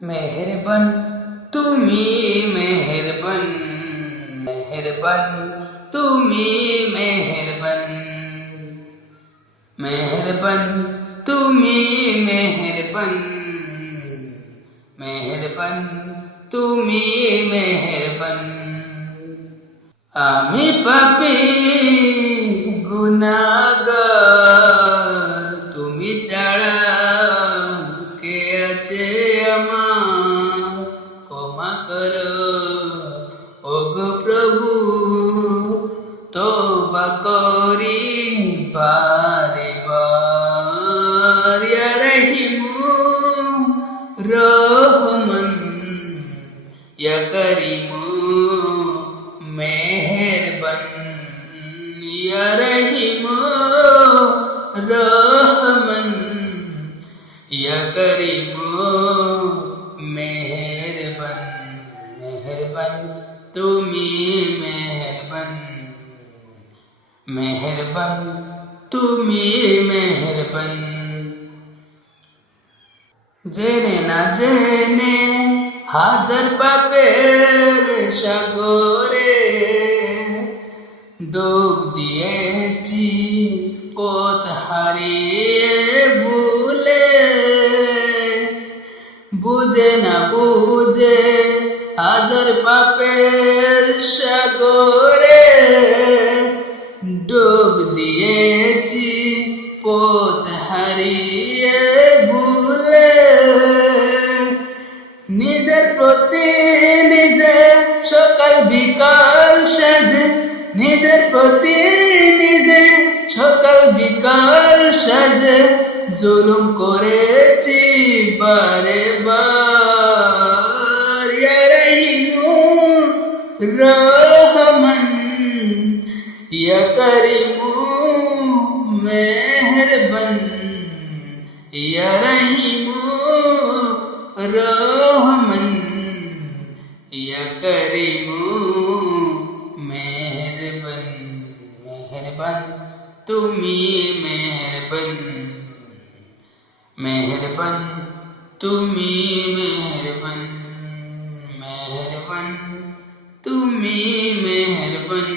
মেহেরবান তুমি মেহেরবান, মেহেরবান তুমি মেহেরবান, মেহেরবান তুমি মেহেরবান, মেহেরবান তুমি মেহেরবান। আমি পাপী গুনাহগার, তুমি ছাড়া কে আছে আমার? ক্ষমা করো ওগো প্রভু, তওবা করি বারে বার। ইয়া রহিমু রহমান, ইয়া করিমু মেহেরবান, ইয়া রহিমু রহমান, ইয়া করিমু মেহেরবান। মেহেরবান তুমি মেহেরবান, মেহেরবান তুমি মেহেরবান। জেনে না জেনে হাজার পাপের সাগরে ডুব দিয়েছি পথ হারিয়ে ভুলে। বুঝে না বুঝে হাজার পাপের সাগরে ডুব দিয়েছি পথ হারিয়ে ভুলে। নিজের প্রতি নিজে সকাল বিকাল সাজে, নিজের প্রতি নিজে সকাল বিকাল সাজে জুলুম করেছি বারে বার। ইয়া রহিমু রহমান, ইয়া করিমু মেহেরবান, ইয়া রহিমু রহমান, ইয়া করিমু মেহেরবান। মেহেরবান তুমি মেহেরবান, মেহেরবান তুমি মেহেরবান, মেহেরবান তুমি মেহেরবান।